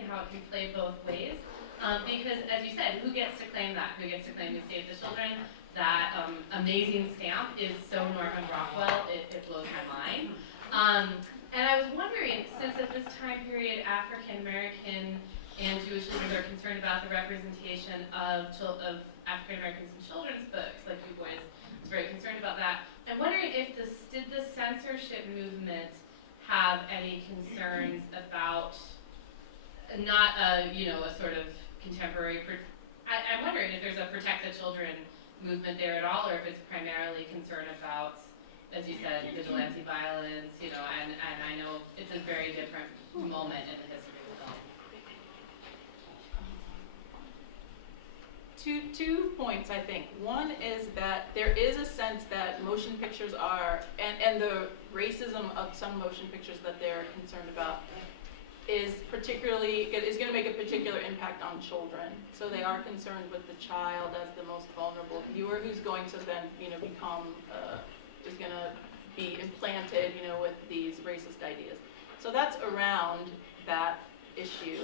and how it can play both ways. Because, as you said, who gets to claim that? Who gets to claim we saved the children? That amazing stamp is so Norman Rockwell, it blows my mind. And I was wondering, since at this time period, African American and Jewish leaders are concerned about the representation of African Americans in children's books, like Du Bois was very concerned about that. I'm wondering if did the censorship movement have any concerns about not a sort of contemporary. I'm wondering if there's a protect the children movement there at all, or if it's primarily concern about, as you said, vigilante violence. And I know it's a very different moment in the history of the film. Two points, I think. One is that there is a sense that motion pictures are, and the racism of some motion pictures that they're concerned about is going to make a particular impact on children. So they are concerned with the child as the most vulnerable viewer, who's going to then, become, is going to be implanted, with these racist ideas. So that's around that issue.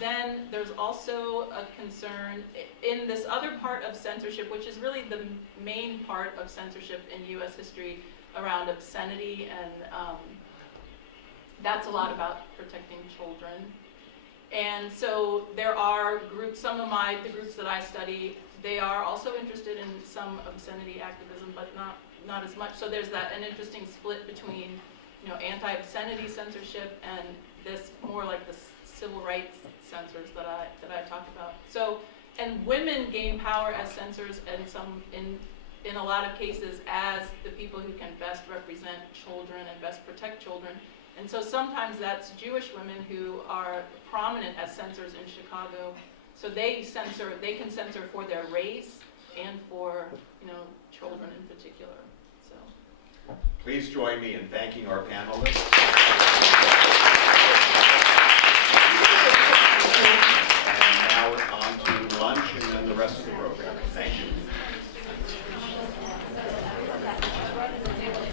Then there's also a concern in this other part of censorship, which is really the main part of censorship in U.S. history, around obscenity, and that's a lot about protecting children. And so there are groups, the groups that I study, they are also interested in some obscenity activism, but not as much. So there's an interesting split between, anti-obscenity censorship and this more like the civil rights censors that I talked about. So, and women gain power as censors, and in a lot of cases as the people who can best represent children and best protect children. And so sometimes that's Jewish women who are prominent as censors in Chicago. So they can censor for their race and for, children in particular. So please join me in thanking our panelists.